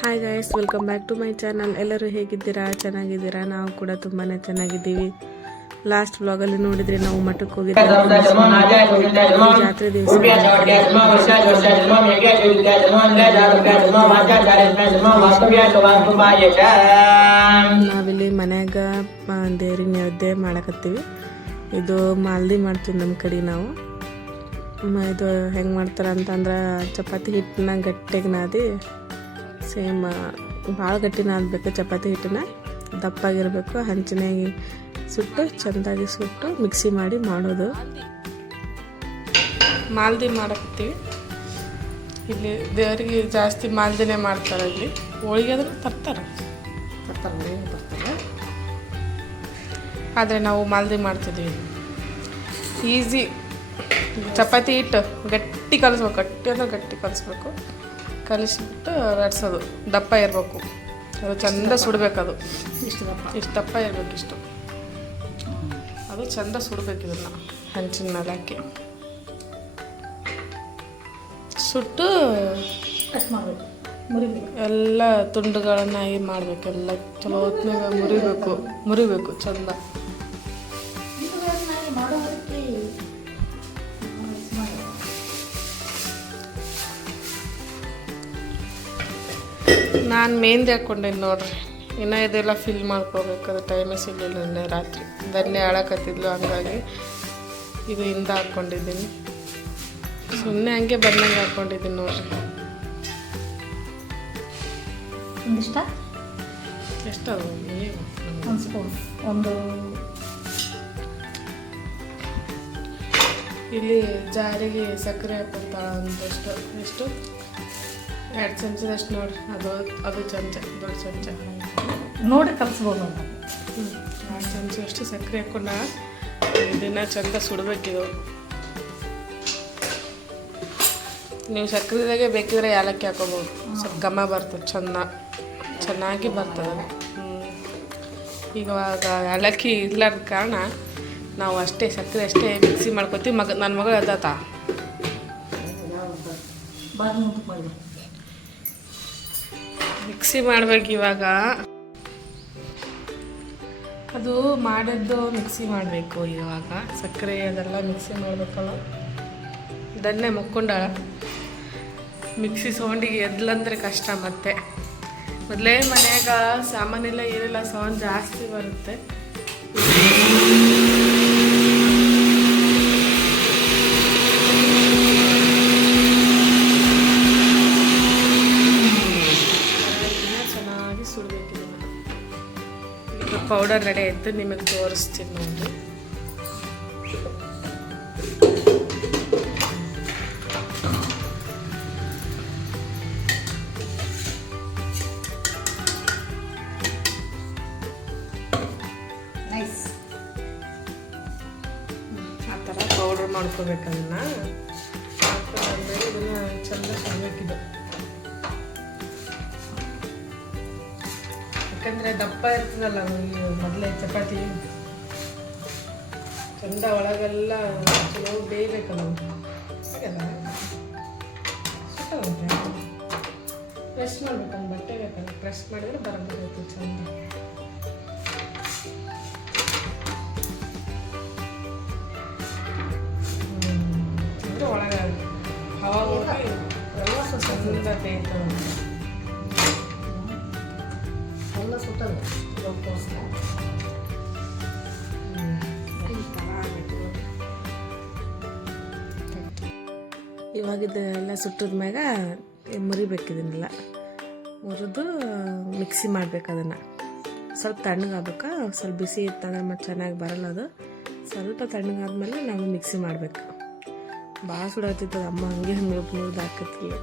Hi guys, welcome back to my channel. ಎಲ್ಲರೂ ಹೇಗಿದ್ದೀರಾ? ಚೆನ್ನಾಗಿದ್ದೀರಾ? ನಾವು ಕೂಡ ತುಂಬಾ ಚೆನ್ನಾಗಿದ್ದೀವಿ. ಲಾಸ್ಟ್ ವ್ಲಾಗಲ್ಲಿ ನೋಡಿದ್ರೆ ನಾವು ಮಠಕ್ಕೆ ಹೋಗಿದ್ವಿ. ಜಾತ್ರೆ ದಿವಸ ನಾವಿಲ್ಲಿ ಮನ್ಯಾಗ ದೇವ್ರಿಗೆ ನೈವೇದ್ಯ ಮಾಡಕತ್ತೀವಿ. ಇದು ಮಾಲ್ದಿ ಮಾಡ್ತೀವಿ ನಮ್ಮ ಕಡೆ. ನಾವು ಇದು ಹೆಂಗೆ ಮಾಡ್ತಾರೆ ಅಂತಂದ್ರೆ ಚಪಾತಿ ಹಿಟ್ಟನ್ನ ಗಟ್ಟಿಗೆ ನಾದಿ, ಸೇಮ್ ಭಾಳ ಗಟ್ಟಿ ನಾದಬೇಕು. ಚಪಾತಿ ಹಿಟ್ಟನ್ನ ದಪ್ಪಾಗಿರಬೇಕು. ಹಂಚಿನಾಗಿ ಸುಟ್ಟು ಚೆಂದಾಗಿ ಸುಟ್ಟು ಮಿಕ್ಸಿ ಮಾಡಿ ಮಾಡೋದು. ಮಾಲ್ದಿ ಮಾಡಕತ್ತೀವಿ. ಇಲ್ಲಿ ದೇವರಿಗೆ ಜಾಸ್ತಿ ಮಾಲ್ದಿನೇ ಮಾಡ್ತಾರೆ. ಇಲ್ಲಿ ಹೋಳಿಗೆ ಆದರೂ ತರ್ತಾರೆ, ಆದರೆ ನಾವು ಮಾಲ್ದಿ ಮಾಡ್ತಿದ್ದೀವಿ. ಈಸಿ. ಚಪಾತಿ ಹಿಟ್ಟು ಗಟ್ಟಿ ಕಲಿಸ್ಬೇಕು. ಗಟ್ಟಿ ಅಂದರೆ ಗಟ್ಟಿ ಕಲಿಸ್ಬೇಕು. ಕಲಿಸ್ಬಿಟ್ಟು ಲಟ್ಸೋದು. ದಪ್ಪ ಇರಬೇಕು. ಅದು ಚೆಂದ ಸುಡಬೇಕು. ಅದು ಇಷ್ಟು ದಪ್ಪ ಇರಬೇಕು. ಇಷ್ಟು ಅದು ಚೆಂದ ಸುಡಬೇಕು. ಇದನ್ನು ಹಂಚಿನ ಮೇಲೆ ಹಾಕಿ ಸುಟ್ಟು ಎಲ್ಲ ತುಂಡುಗಳನ್ನಾಗಿ ಮಾಡಬೇಕು. ಎಲ್ಲ ಚಲೋ ಹೊತ್ತಿನಾಗ ಮುರಿಬೇಕು ಚೆಂದ. ನಾನು ಮೆಹಂದಿ ಹಾಕ್ಕೊಂಡೇನಿ ನೋಡ್ರಿ. ಇನ್ನೂ ಇದೆಲ್ಲ ಫಿಲ್ ಮಾಡ್ಕೋಬೇಕು. ಅದು ಟೈಮೇ ಸಿಗಲಿಲ್ಲ. ನಿನ್ನೆ ರಾತ್ರಿ ಧನ್ಯ ಹಾಳಾಕತ್ತಿದ್ಲು, ಹಂಗಾಗಿ ಇದು ಹಿಂದೆ ಹಾಕ್ಕೊಂಡಿದ್ದೀನಿ. ಸುಮ್ಮನೆ ಹಂಗೆ ಬಂದಂಗೆ ಹಾಕ್ಕೊಂಡಿದ್ದೀನಿ ನೋಡ್ರಿ. ಎಷ್ಟದು? ಒಂದು ಸ್ಪೂನ್. ಒಂದು ಇಲ್ಲಿ ಜಾರಿಗೆ ಸಕ್ಕರೆ ಹಾಕ್ಕೊಂತಾಳ ಒಂದಷ್ಟು. ಎಷ್ಟು? 2 ಚಮಚದಷ್ಟು ನೋಡ್ರಿ. ಅದು ಚಮಚ, ದೊಡ್ಡ ಚಮಚ ನೋಡಿ ಕಲಿಸ್ಬೋದು. 2 ಚಮಚದಷ್ಟು ಸಕ್ಕರೆ ಹಾಕ್ಕೊಂಡ ಇದನ್ನು ಚೆಂದ ಸುಡಬೇಕಿದು. ನೀವು ಸಕ್ಕರೆದಾಗೆ ಬೇಕಿದ್ರೆ ಏಲಕ್ಕಿ ಹಾಕೋಬೋದು. ಸ್ವಲ್ಪ ಘಮ ಬರ್ತದೆ, ಚೆನ್ನಾಗಿ ಬರ್ತದೆ. ಇವಾಗ ಏಲಕ್ಕಿ ಇರ್ಲಾರ್ದ ಕಾರಣ ನಾವು ಅಷ್ಟೇ ಸಕ್ಕರೆ ಅಷ್ಟೇ ಮಿಕ್ಸಿ ಮಾಡ್ಕೊತೀವಿ. ನನ್ನ ಮಗಳು ಅದಾತ ಮಿಕ್ಸಿ ಮಾಡ್ಬೇಕು. ಇವಾಗ ಅದು ಮಾಡಿದ್ದು ಮಿಕ್ಸಿ ಮಾಡಬೇಕು. ಇವಾಗ ಸಕ್ಕರೆ ಅದೆಲ್ಲ ಮಿಕ್ಸಿ ಮಾಡಬೇಕಲ್ಲ. ಇದನ್ನೇ ಮುಕ್ಕೊಂಡಾಳ. ಮಿಕ್ಸಿ ಸೌಂಡಿಗೆ ಎದ್ಲಂದ್ರೆ ಕಷ್ಟ. ಮತ್ತೆ ಮೊದಲೇ ಮನ್ಯಾಗ ಸಾಮಾನೆಲ್ಲ ಏನೆಲ್ಲ ಸೌಂಡ್ ಜಾಸ್ತಿ ಬರುತ್ತೆ. ಚೆನ್ನಾಗಿ ಸುಡಬೇಕು. ಈಗ ಪೌಡರ್ ರೆಡಿ ಆಯಿತು, ನಿಮಗೆ ತೋರಿಸ್ತೀನಿ ನೋಡಿ. ಆ ಥರ ಪೌಡರ್ ಮಾಡ್ಕೋಬೇಕು. ಅದನ್ನು ಹಾಕೊಂಡ್ಮೇಲೆ ಇದನ್ನು ಚೆಂದ ಸುಡಬೇಕಿದು. ಯಾಕಂದರೆ ದಪ್ಪ ಇರ್ತದಲ್ಲ ಮೊದಲೇ ಚಪಾತಿ, ಚೆಂದ ಒಳಗೆಲ್ಲ ಚಲೋ ಬೇಯಬೇಕಲ್ಲ. ಪ್ರೆಸ್ ಮಾಡ್ಬೇಕು. ಬಟ್ಟೆ ಬೇಕಲ್ಲ, ಪ್ರೆಸ್ ಮಾಡಿದ್ರೆ ಬರಬೇಕು ಚೆಂದ. ಅಂದರೆ ಒಳಗೆ ಹವಾ ಹೋಗಿ ಚೆಂದ ಬೇಯ್ತದೆ. ಎಲ್ಲ ಸುಟ್ಟದು. ಇವಾಗಿದ್ದೆಲ್ಲ ಸುಟ್ಟದ ಮ್ಯಾಗ ಮುರಿಬೇಕಿದನ್ನೆಲ್ಲ ಮುರಿದು ಮಿಕ್ಸಿ ಮಾಡ್ಬೇಕು. ಅದನ್ನು ಸ್ವಲ್ಪ ತಣ್ಣಗಾಗ್ಬೇಕು. ಸ್ವಲ್ಪ ಬಿಸಿ ಇತ್ತಂದ್ರೆ ಮತ್ತೆ ಚೆನ್ನಾಗಿ ಬರಲ್ಲ. ಅದು ಸ್ವಲ್ಪ ತಣ್ಣಗಾದ್ಮೇಲೆ ನಾವು ಮಿಕ್ಸಿ ಮಾಡಬೇಕು. ಭಾಳ ಸುಡಾಗ್ತಿತ್ತು. ಅಮ್ಮ ಹಂಗೆ ಮುರಿದು ಹಾಕತ್ತಿಲ್ಲ.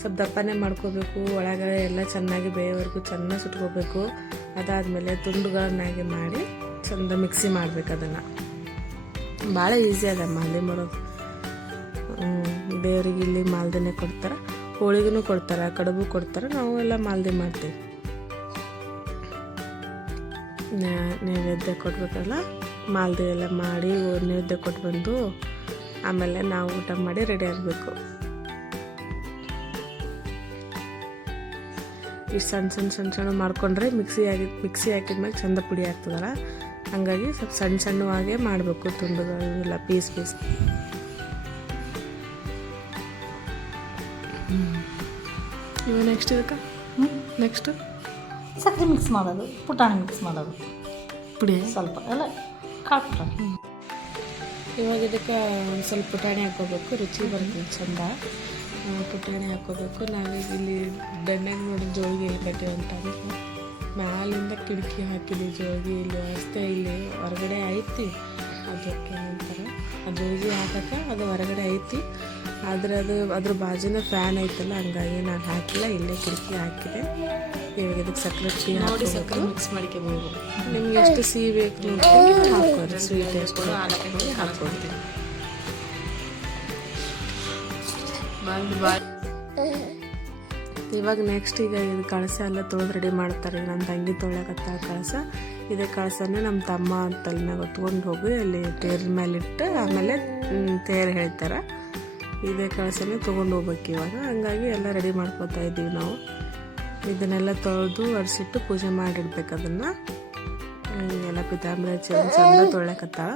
ಸ್ವಲ್ಪ ದಪ್ಪನೇ ಮಾಡ್ಕೋಬೇಕು. ಒಳಗಡೆ ಎಲ್ಲ ಚೆನ್ನಾಗಿ ಬೇಯೋವರೆಗೂ ಚೆನ್ನಾಗಿ ಸುಟ್ಕೋಬೇಕು. ಅದಾದಮೇಲೆ ತುಂಡುಗಳನ್ನಾಗಿ ಮಾಡಿ ಚೆಂದ ಮಿಕ್ಸಿ ಮಾಡ್ಬೇಕು. ಅದನ್ನು ಭಾಳ ಈಸಿ ಅದ ಮಾಲ್ದಿ ಮಾಡೋದು. ದೇವರಿಗೆ ಇಲ್ಲಿ ಮಾಲ್ದಿನೇ ಕೊಡ್ತಾರೆ, ಹೋಳಿಗೆನೂ ಕೊಡ್ತಾರೆ, ಕಡುಬು ಕೊಡ್ತಾರೆ. ನಾವು ಎಲ್ಲ ಮಾಲ್ದಿ ಮಾಡ್ತೀವಿ. ನೈವೇದ್ಯ ಕೊಡ್ಬೇಕಲ್ಲ, ಮಾಲ್ದಿ ಎಲ್ಲ ಮಾಡಿ ನೈವೇದ್ಯ ಕೊಟ್ಟು ಬಂದು ಆಮೇಲೆ ನಾವು ಊಟ ಮಾಡಿ ರೆಡಿ ಆಗಬೇಕು. ಇಷ್ಟು ಸಣ್ಣ ಸಣ್ಣ ಸಣ್ಣ ಸಣ್ಣ ಮಾಡ್ಕೊಂಡ್ರೆ ಮಿಕ್ಸಿ ಹಾಕಿದ್ಮೇಲೆ ಚಂದ ಪುಡಿ ಆಗ್ತದಲ್ಲ, ಹಾಗಾಗಿ ಸ್ವಲ್ಪ ಸಣ್ಣ ಸಣ್ಣವಾಗೇ ಮಾಡಬೇಕು ತುಂಡುಗಳೆಲ್ಲ ಪೀಸ್. ಇವು ನೆಕ್ಸ್ಟ್ ಇದಕ್ಕೆ ನೆಕ್ಸ್ಟು ಸಕ್ಕರೆ ಮಿಕ್ಸ್ ಮಾಡೋದು, ಪುಟಾಣಿ ಮಿಕ್ಸ್ ಮಾಡೋದು, ಪುಡಿ ಸ್ವಲ್ಪ ಎಲ್ಲ ಕಾಳು ಪುಟಾಣಿ. ಇವಾಗ ಇದಕ್ಕೆ ಒಂದು ಸ್ವಲ್ಪ ಪುಟಾಣಿ ಹಾಕ್ಕೋಬೇಕು, ರುಚಿ ಬರ್ತದೆ ಚಂದ. ಪುಟಾಣಿ ಹಾಕ್ಕೋಬೇಕು. ನಾವೀಗ ಇಲ್ಲಿ ದಂಡ್ಯಾಗ ನೋಡಿ ಜೋಳಿಗೆ ಇಲ್ಲಿ ಕಟ್ಟಿವಿ ಅಂತಂದ್ರೆ ಮ್ಯಾಲಿಂದ ಕಿಟಕಿ ಹಾಕಿದ್ವಿ ಜೋಳಿಗೆ. ಇಲ್ಲಿ ವ್ಯವಸ್ಥೆ ಇಲ್ಲಿ ಹೊರಗಡೆ ಐತಿ, ಅದಕ್ಕೆ ಅಂತಾರೆ ಆ ಜೋಳಿಗೆ ಹಾಕಕ್ಕೆ ಅದು ಹೊರಗಡೆ ಐತಿ. ಆದರೆ ಅದ್ರ ಬಾಜುನ ಫ್ಯಾನ್ ಐತಲ್ಲ, ಹಂಗಾಗಿ ನಾನು ಹಾಕಿಲ್ಲ, ಇಲ್ಲೇ ಕಿಟಕಿ ಹಾಕಿದೆ. ಇವಾಗ ಇದಕ್ಕೆ ಸಕ್ಕರೆ ಟೀ ಹಾಕಿ ಮಿಕ್ಸ್ ಮಾಡ್ಕೊಬೋದು. ನಿಮ್ಗೆ ಎಷ್ಟು ಸಿಹಿ ಬೇಕು ನೋಡ್ಕೊಂಡು ಹಾಕೋರಿ, ಸ್ವೀಟ್ ಎಷ್ಟು ಹಾಕ್ಕೊಡ್ತೀನಿ. ಇವಾಗ ನೆಕ್ಸ್ಟ್ ಈಗ ಇದು ಕಳಸ ಎಲ್ಲ ತೊಳೆದು ರೆಡಿ ಮಾಡ್ತಾರೆ. ನಮ್ಮ ತಂಗಿ ತೊಳೆಯಕತ್ತ ಕಳಸ. ಇದೇ ಕಳಸನೇ ನಮ್ಮ ತಮ್ಮ ತಲೆನಾಗ ಹೊತ್ಕೊಂಡು ಹೋಗಿ ಅಲ್ಲಿ ತೇರಿನ ಮೇಲೆ ಇಟ್ಟು ಆಮೇಲೆ ತೇರು ಹೇಳ್ತಾರೆ. ಇದೇ ಕಳಸನೇ ತೊಗೊಂಡು ಹೋಗ್ಬೇಕು ಇವಾಗ. ಹಂಗಾಗಿ ಎಲ್ಲ ರೆಡಿ ಮಾಡ್ಕೊತಾ ಇದ್ದೀವಿ ನಾವು. ಇದನ್ನೆಲ್ಲ ತೊಳೆದು ಒರೆಸಿಟ್ಟು ಪೂಜೆ ಮಾಡಿಡ್ಬೇಕು. ಅದನ್ನು ಎಲ್ಲ ಪಿತಾಂಬರಿ ಚಂದ ತೊಳೆಯಕತ್ತಾಳ.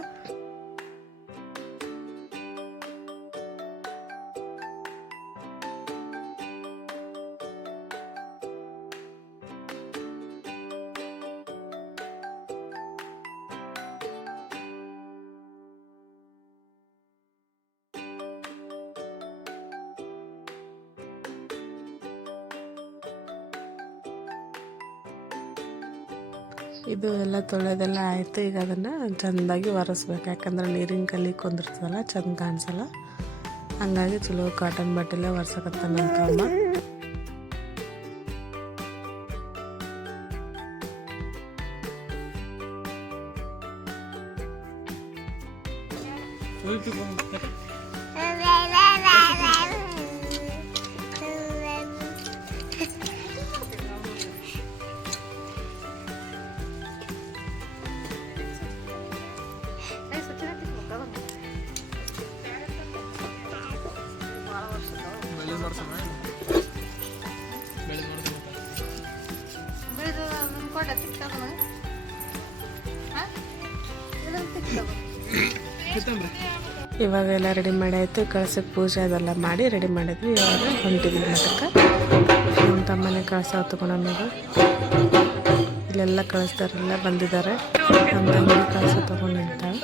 ಇದು ಎಲ್ಲ ತೊಳೆದೆಲ್ಲ ಆಯಿತು. ಈಗ ಅದನ್ನು ಚೆಂದಾಗಿ ಒರೆಸ್ಬೇಕು, ಯಾಕಂದ್ರೆ ನೀರಿನ ಕಲ್ಲಿ ಕುಂದಿರ್ತದಲ್ಲ ಚೆಂದ ಕಾಣಿಸಲ್ಲ. ಹಂಗಾಗಿ ಚಲೋ ಕಾಟನ್ ಬಟ್ಟೆಲ್ಲೇ ಒರ್ಸಕತ್ತಾನ ನಮ್ಮ ತಮ್ಮ. ಇವಾಗ ಎಲ್ಲ ರೆಡಿ ಮಾಡಿ ಆಯಿತು. ಕಳಸಕ್ಕೆ ಪೂಜೆ ಅದೆಲ್ಲ ಮಾಡಿ ರೆಡಿ ಮಾಡಿದ್ವಿ. ಇವಾಗ ಹೊಂಟಿದ್ವಿ ಮಠಕ್ಕೆ. ನಮ್ಮ ತಮ್ಮನೆ ಕಳಸ ತೊಗೊಂಡು ಇಲ್ಲೆಲ್ಲ ಕಳಿಸ್ದಾರೆಲ್ಲ ಬಂದಿದ್ದಾರೆ. ನಮ್ಮ ತಂಗಿ ಕಳಸ ತೊಗೊಂಡು ನಿಂತಾಳೆ.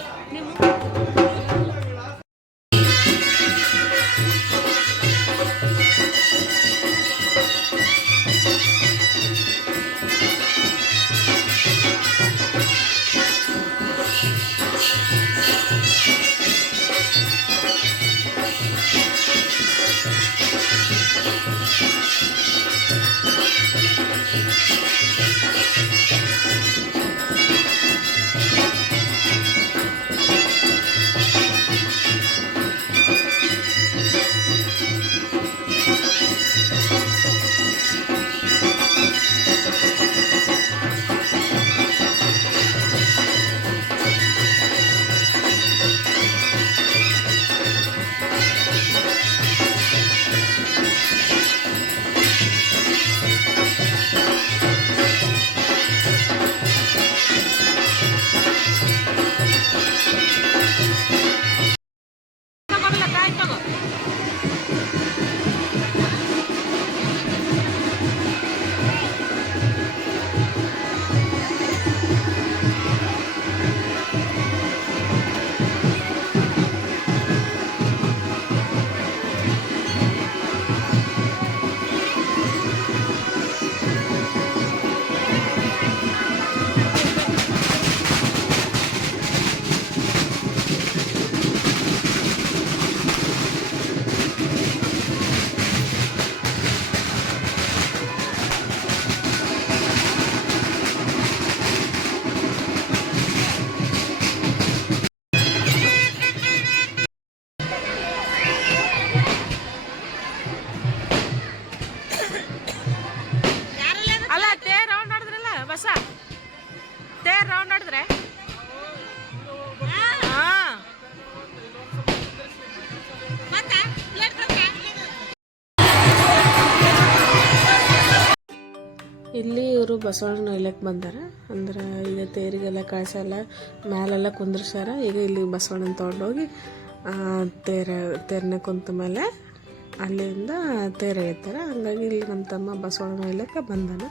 ಇಲ್ಲಿ ಇವರು ಬಸವಣ್ಣ ಇಲ್ಲಕ್ಕೆ ಬಂದಾರ. ಅಂದ್ರೆ ಈಗ ತೇರಿಗೆಲ್ಲ ಕಳ್ಸಲ್ಲ, ಮ್ಯಾಲೆಲ್ಲ ಕುಂದ್ರಸಾರ. ಈಗ ಇಲ್ಲಿ ಬಸವಣ್ಣನ ತೊಗೊಂಡೋಗಿ ತೇರನ್ನ ಕುಂತ ಮೇಲೆ ಅಲ್ಲಿಂದ ತೇರ ಎಳಿತಾರೆ. ಹಂಗಾಗಿ ಇಲ್ಲಿ ನಮ್ಮ ತಮ್ಮ ಬಸವಣ್ಣ ಇಲ್ಲಕ್ಕೆ ಬಂದಾನ.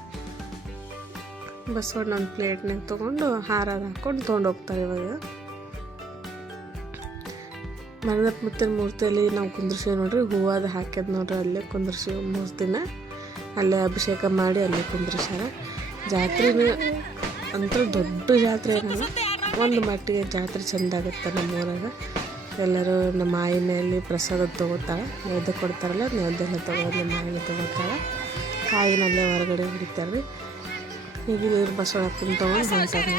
ಬಸವಣ್ಣ ಒಂದು ಪ್ಲೇಟ್ನಾಗ ತೊಗೊಂಡು ಹಾರ ಹಾಕ್ಕೊಂಡು ತೊಗೊಂಡೋಗ್ತಾರೆ. ಇವಾಗ ಮರಣಪ್ಪ ಮುತ್ತಿನ ಮೂರ್ತಿಯಲ್ಲಿ ನಾವು ಕುಂದ್ರಿಸಿ ನೋಡ್ರಿ, ಹೂವಾದ ಹಾಕ್ಯದ ನೋಡ್ರಿ, ಅಲ್ಲೇ ಕುಂದ್ರಿಸಿ 3 ದಿನ ಅಲ್ಲೇ ಅಭಿಷೇಕ ಮಾಡಿ ಅಲ್ಲೇ ಕುಂದ್ರಿಸ್ಯಾರ. ಜಾತ್ರೆನೂ ಅಂತೂ ದೊಡ್ಡ ಜಾತ್ರೆ ಏನಲ್ಲ, ಒಂದು ಮಟ್ಟಿಗೆ ಜಾತ್ರೆ ಚೆಂದ ಆಗುತ್ತೆ ನಮ್ಮೂರಾಗ. ಎಲ್ಲರೂ ನಮ್ಮ ಆಯಿ ಮೇಲೆ ಪ್ರಸಾದ ತೊಗೋತಾಳೆ, ನೈವೇದ್ಯ ಕೊಡ್ತಾರಲ್ಲ, ನೈವೇದ್ಯ ಎಲ್ಲ ತೊಗೊಂಡು ನಮ್ಮ ಆಯಿನ ತೊಗೋತಾಳೆ. ಕಾಯಿನಲ್ಲೇ ಹೊರಗಡೆ ಹಿಡಿತಾರೆ ರೀ. ಈಗ ಇವ್ರು ಬಸವಣ್ಣ ತೊಗೊಂಡು ಹೊಂಟಾರೆ.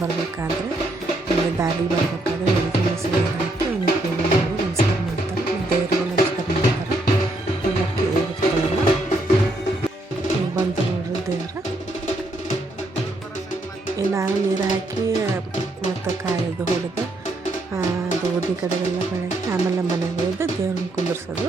ಬರಬೇಕಾದ್ರೆ ದಾರಿ ಬರ್ಬೇಕಾದ್ರೆ ಎಲ್ರೂ ಹೆಸರು ಹಾಕಿ ಅವನಿಗೆ ಪೂಜೆ ಮಾಡಿ ನಮಸ್ಕಾರ ಮಾಡ್ತಾರೆ. ದೇವ್ರಿಗೂ ನಮಸ್ಕಾರ ಮಾಡ್ತಾರೆ. ಈಗ ಬಂತು ನೋಡ್ರಿ ದೇವ್ರ. ನಾನು ನೀರು ಹಾಕಿ ಮತ್ತು ಕಾಯಿದು ಹೊಡೆದು ಅದು ಉದ್ದಿ ಕಡೆಗೆಲ್ಲ ಬೆಳಗ್ಗೆ ಆಮೇಲೆ ಮನೆಗೆ ಹೋಯ್ದು ದೇವ್ರನ್ನ ಕುಂದಿರ್ಸೋದು.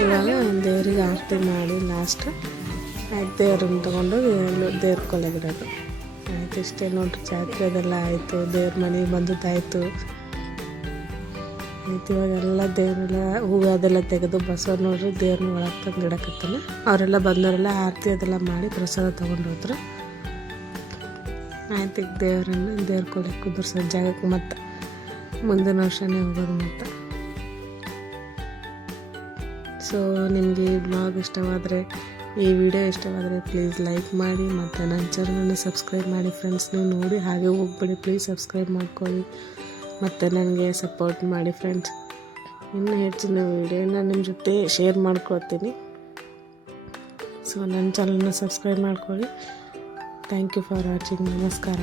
ಇವಾಗ ದೇವ್ರಿಗೆ ಆರತಿ ಮಾಡಿ ಲಾಸ್ಟ್ ಆಯ್ತು ದೇವ್ರನ್ನ ತೊಗೊಂಡು ದೇವ್ರ ಕೊಲೆಗಿಡೋದು ಆಯ್ತು. ಇಷ್ಟೇ ನೋಡ್ರಿ, ಜಾತ್ರೆ ಅದೆಲ್ಲ ಆಯಿತು, ದೇವ್ರ ಮನೆಗೆ ಬಂದದ್ದಾಯಿತು. ಆಯ್ತು ಇವಾಗೆಲ್ಲ ದೇವರೆಲ್ಲ ಹೂವು ಅದೆಲ್ಲ ತೆಗೆದು ಬಸವ ನೋಡ್ರಿ ದೇವ್ರನ್ನ ಒಳಗೆ ತಂದು ಇಡಕತ್ತಾನ. ಅವರೆಲ್ಲ ಬಂದವರೆಲ್ಲ ಆರತಿ ಅದೆಲ್ಲ ಮಾಡಿ ಪ್ರಸಾದ ತೊಗೊಂಡು ಹೋದ್ರು. ಆಯ್ತು ಈಗ ದೇವ್ರ ಕೊಲೆ ಕುದುರ್ಸೋ ಜಾಗಕ್ಕೆ ಮತ್ತು ಮುಂದಿನ ವರ್ಷನೇ ಹೋಗೋದು ಮತ್ತು. ಸೊ ನಿಮಗೆ ಈ ಬ್ಲಾಗ್ ಇಷ್ಟವಾದರೆ, ಈ ವಿಡಿಯೋ ಇಷ್ಟವಾದರೆ ಪ್ಲೀಸ್ ಲೈಕ್ ಮಾಡಿ ಮತ್ತು ನನ್ನ ಚಾನಲನ್ನು ಸಬ್ಸ್ಕ್ರೈಬ್ ಮಾಡಿ ಫ್ರೆಂಡ್ಸ್. ನೀವು ನೋಡಿ ಹಾಗೆ ಹೋಗ್ಬೇಡಿ, ಪ್ಲೀಸ್ ಸಬ್ಸ್ಕ್ರೈಬ್ ಮಾಡ್ಕೊಳ್ಳಿ ಮತ್ತು ನನಗೆ ಸಪೋರ್ಟ್ ಮಾಡಿ ಫ್ರೆಂಡ್ಸ್. ಇನ್ನೂ ಹೆಚ್ಚಿನ ವಿಡಿಯೋನ ನಿಮ್ಮ ಜೊತೆ ಶೇರ್ ಮಾಡ್ಕೊಳ್ತೀನಿ. ಸೊ ನನ್ನ ಚಾನಲನ್ನು ಸಬ್ಸ್ಕ್ರೈಬ್ ಮಾಡ್ಕೊಳ್ಳಿ. Thank you for watching. ನಮಸ್ಕಾರ.